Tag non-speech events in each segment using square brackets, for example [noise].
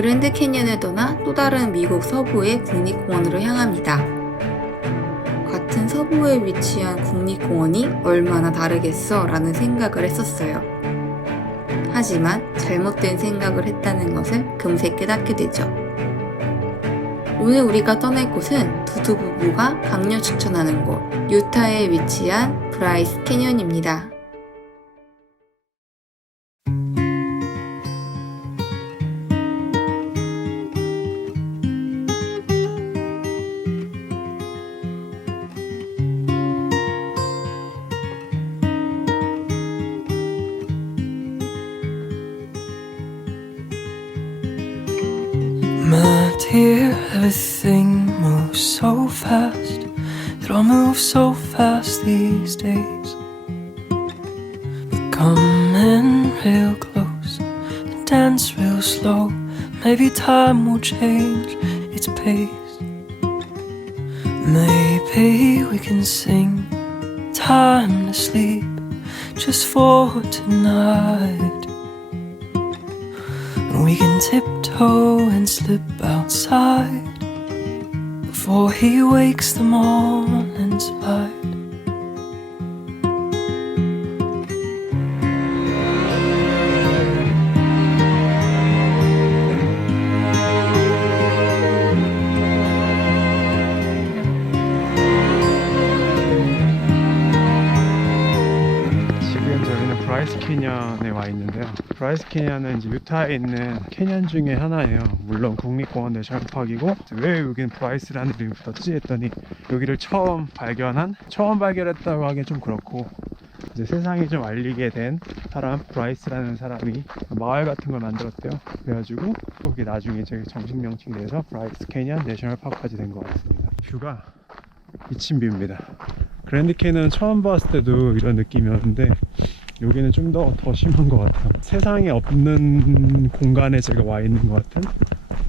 그랜드 캐년을 떠나 또 다른 미국 서부의 국립공원으로 향합니다. 같은 서부에 위치한 국립공원이 얼마나 다르겠어 라는 생각을 했었어요. 하지만 잘못된 생각을 했다는 것을 금세 깨닫게 되죠. 오늘 우리가 떠날 곳은 두두 부부가 강력 추천하는 곳, 유타에 위치한 브라이스 캐년입니다. Moves so fast. It all moves so fast these days. We're coming real close and dance real slow. Maybe time will change its pace. Maybe we can sing time to sleep just for tonight. And we can tiptoe and slip outside before he wakes the morning's light. 브라이스 캐년은 이제 유타에 있는 캐년 중에 하나예요. 물론 국립공원 내셔널파크이고 왜 여기는 브라이스라는 이름이 붙었지 했더니 여기를 처음 발견한 처음 발견했다고 하기엔 좀 그렇고 이제 세상에 좀 알리게 된 사람 브라이스라는 사람이 마을 같은 걸 만들었대요. 그래가지고 거기 나중에 이제 정식 명칭 돼서 브라이스 캐년 내셔널 파크까지 된 것 같습니다. 뷰가 미친 뷰입니다. 그랜드 캐는 처음 봤을 때도 이런 느낌이었는데 여기는 좀 더 더 심한 것 같아요. 세상에 없는 공간에 제가 와 있는 것 같은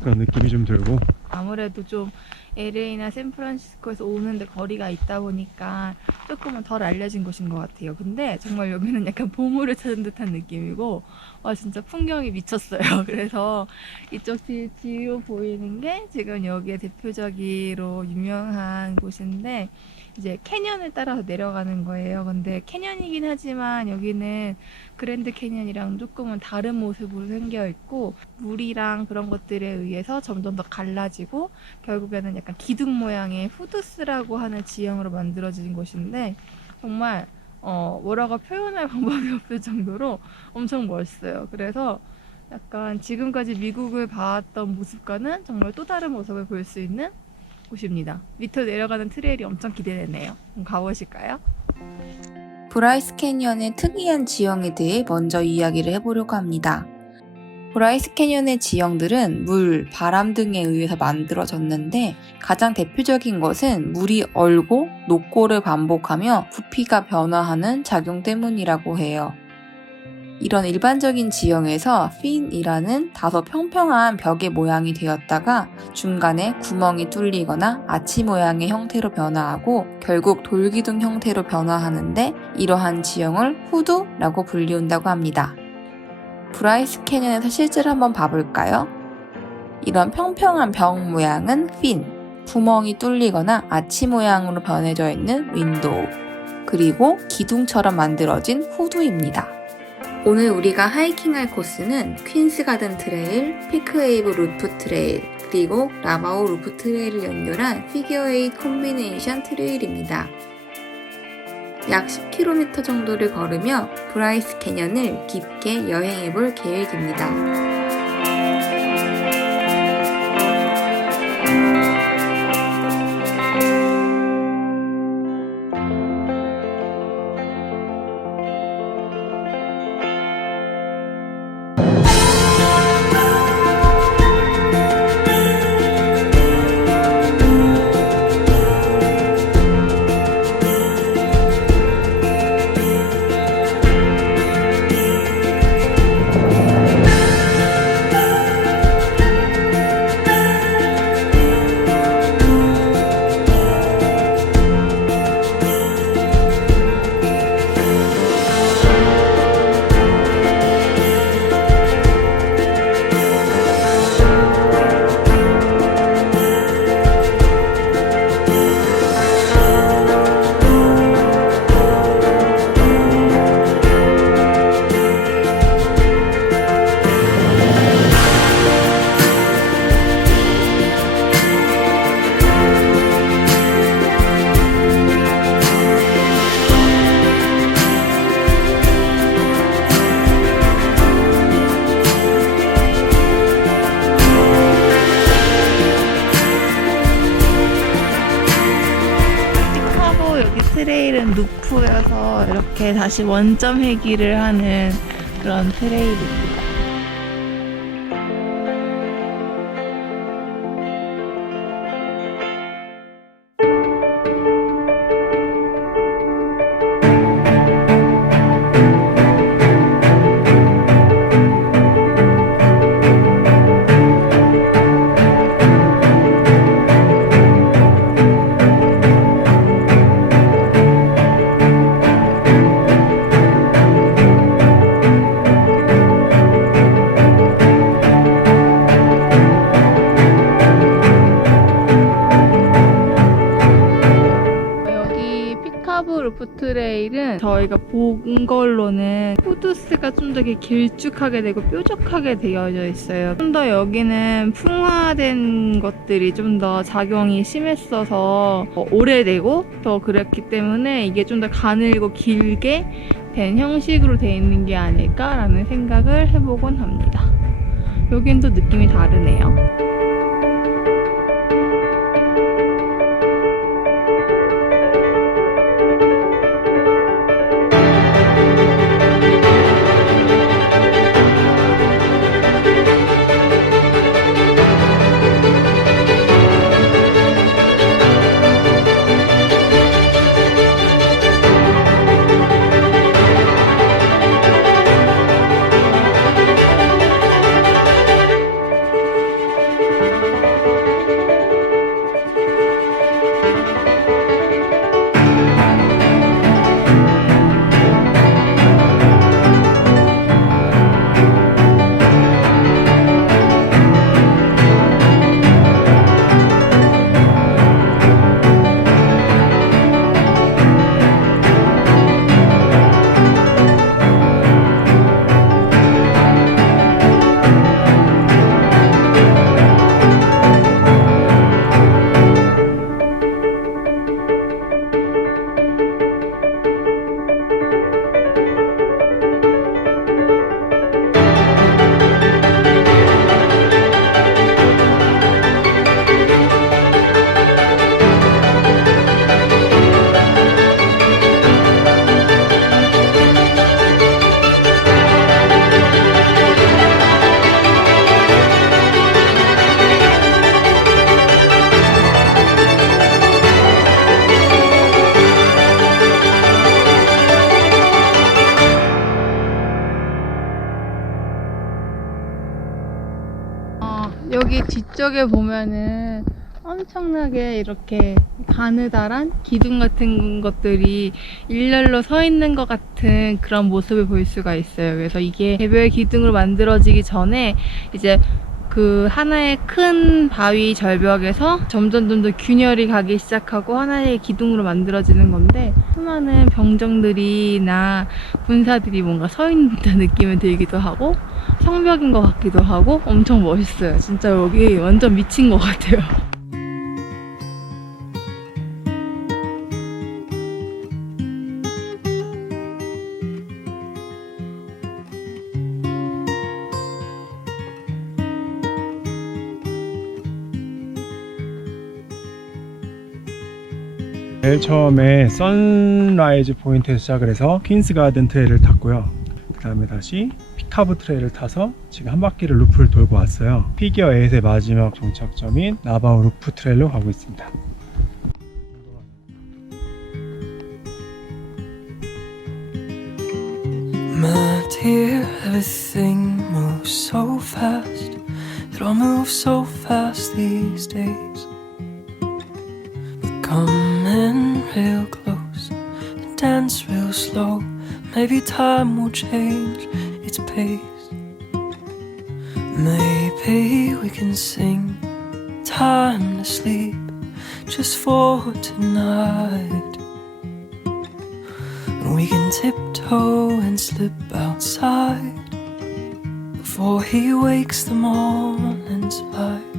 그런 느낌이 좀 들고 아무래도 좀 LA나 샌프란시스코에서 오는데 거리가 있다 보니까 조금은 덜 알려진 곳인 것 같아요. 근데 정말 여기는 약간 보물을 찾은 듯한 느낌이고, 와, 진짜 풍경이 미쳤어요. [laughs] 그래서 이쪽 뒤, 뒤로 보이는 게 지금 여기에 대표적으로 유명한 곳인데, 이제 캐년을 따라서 내려가는 거예요. 근데 캐년이긴 하지만 여기는 그랜드 캐년이랑 조금은 다른 모습으로 생겨 있고, 물이랑 그런 것들에 의해서 점점 더 갈라지고 결국에는 약간 기둥 모양의 후드스라고 하는 지형으로 만들어진 곳인데 정말 어 뭐라고 표현할 방법이 [laughs] 없을 정도로 엄청 멋있어요. 그래서 약간 지금까지 미국을 봐왔던 모습과는 정말 또 다른 모습을 볼 수 있는 곳입니다. 밑으로 내려가는 트레일이 엄청 기대되네요. 가보실까요? 브라이스 캐니언의 특이한 지형에 대해 먼저 이야기를 해보려고 합니다. 브라이스 캐니언의 지형들은 물, 바람 등에 의해서 만들어졌는데 가장 대표적인 것은 물이 얼고 녹고를 반복하며 부피가 변화하는 작용 때문이라고 해요. 이런 일반적인 지형에서 핀이라는 다소 평평한 벽의 모양이 되었다가 중간에 구멍이 뚫리거나 아치 모양의 형태로 변화하고 결국 돌기둥 형태로 변화하는데 이러한 지형을 후두라고 불리운다고 합니다. 브라이스 캐년에서 실제로 한번 봐볼까요? 이런 평평한 벽 모양은 핀, 구멍이 뚫리거나 아치 모양으로 변해져 있는 윈도우, 그리고 기둥처럼 만들어진 후두입니다. 오늘 우리가 하이킹할 코스는 퀸스 가든 트레일, 피크웨이브 루프 트레일, 그리고 라마오 루프 트레일을 연결한 피겨에잇 콤비네이션 트레일입니다. 약 10km 정도를 걸으며 브라이스 캐년을 깊게 여행해 볼 계획입니다. 이렇게 다시 원점 회기를 하는 그런 트레일입니다. 피카브 루프 트레일은 저희가 본 걸로는 후드스가 좀더 길쭉하게 되고 뾰족하게 되어져 있어요. 좀 더 여기는 풍화된 것들이 좀 더 작용이 심했어서 어, 오래되고 더 그랬기 때문에 이게 좀 더 가늘고 길게 된 형식으로 되어 있는 게 아닐까라는 생각을 해보곤 합니다. 여긴 또 느낌이 다르네요. 뒤쪽에 보면은 엄청나게 이렇게 가느다란 기둥 같은 것들이 일렬로 서 있는 것 같은 그런 모습을 볼 수가 있어요. 그래서 이게 개별 기둥으로 만들어지기 전에 이제 그 하나의 큰 바위 절벽에서 점점 점더 균열이 가기 시작하고 하나의 기둥으로 만들어지는 건데 수많은 병정들이나 군사들이 뭔가 서 있는 듯한 느낌이 들기도 하고 성벽인 것 같기도 하고 엄청 멋있어요. 진짜 여기 완전 미친 것 같아요. 제일 처음에 선라이즈 포인트에서 시작을 해서 퀸스 가든 트레일을 탔고요. 그 다음에 다시 피카브 트레일을 타서 지금 한 바퀴를 루프를 돌고 왔어요. 피겨 8의 마지막 종착점인 나바우 루프 트레일로 가고 있습니다. My dear, everything moves so fast. It all moves so fast these days. We're coming real close and dance real slow. Maybe time will change its pace. Maybe we can sing time to sleep just for tonight. And we can tiptoe and slip outside before he wakes the morning's light.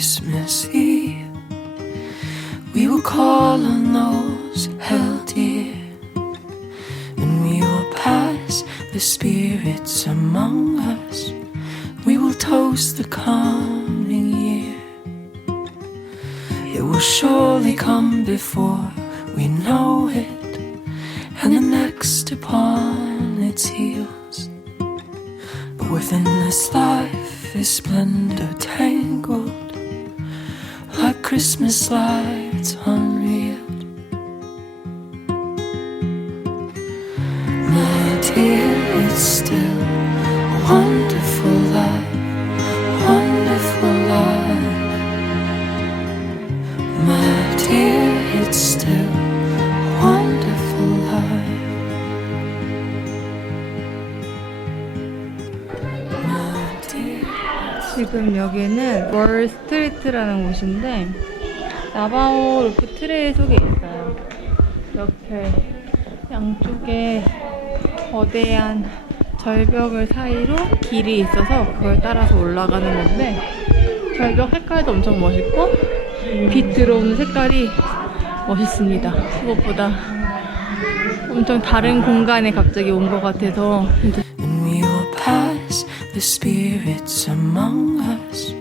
Christmas Eve. We will call on those held dear, and we will pass the spirits among us. We will toast the coming year. It will surely come before we know it, and the next upon its heels. But within this life is splendor tangled, Christmas lights unreeled. My dear, it's still 여기는 월 스트리트라는 곳인데 나바오 루프 트레일 속에 있어요. 이렇게 양쪽에 거대한 절벽을 사이로 길이 있어서 그걸 따라서 올라가는 건데 절벽 색깔도 엄청 멋있고 빛 들어오는 색깔이 멋있습니다. 무엇보다 엄청 다른 공간에 갑자기 온 것 같아서 the spirits among us.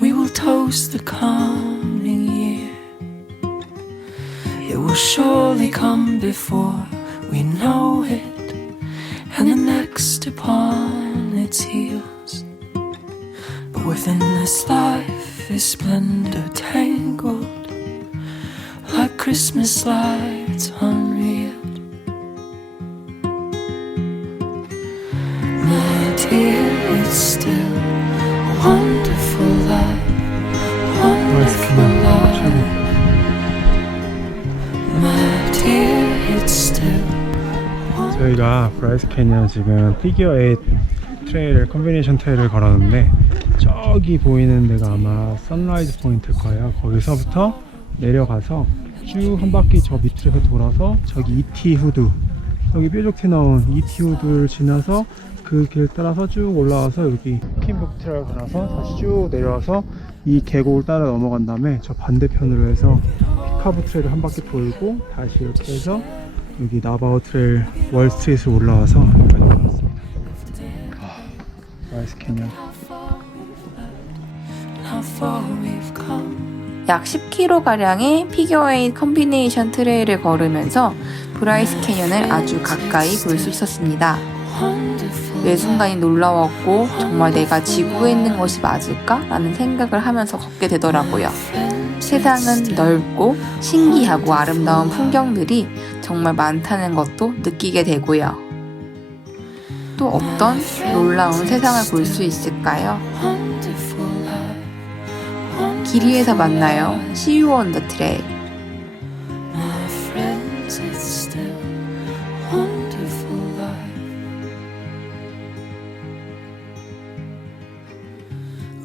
We will toast the coming year. It will surely come before we know it, and the next upon its heels. But within this life is splendor tangled, like Christmas lights unreeled. 저희가 브라이스 캐니언 지금 피겨 8 트레일 컨비네이션 트레일을 걸었는데 저기 보이는 데가 아마 선라이즈 포인트일 거예요. 거기서부터 내려가서 쭉 한 바퀴 저 밑에서 돌아서 저기 이티 후드 여기 뾰족티 나온 이티 후드를 지나서 그 길 따라서 쭉 올라와서 여기 트레일 가서 다시 쭉 내려와서 이 계곡을 따라 넘어간 다음에 저 반대편으로 해서 피카브 트레일을 한 바퀴 돌고 다시 이렇게 해서 여기 나바오 트레일 월스트리트로 올라와서 여기까지 올라왔습니다. 아, 라이스 캐년. 약 10km가량의 피겨웨이 컨비네이션 트레일을 걸으면서 브라이스 캐년을 아주 가까이 볼 수 있었습니다. 매 순간이 놀라웠고 정말 내가 지구에 있는 것이 맞을까? 라는 생각을 하면서 걷게 되더라고요. 세상은 넓고 신기하고 아름다운 풍경들이 정말 많다는 것도 느끼게 되고요. 또 어떤 놀라운 세상을 볼 수 있을까요? 길 위에서 만나요. See you on the trail.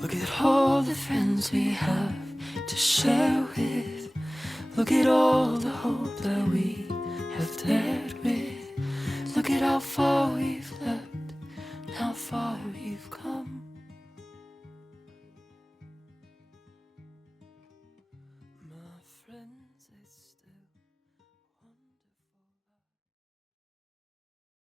Look at all the friends we have to share with. Look at all the hope that we have dared with. Look at how far we've left, how far we've come.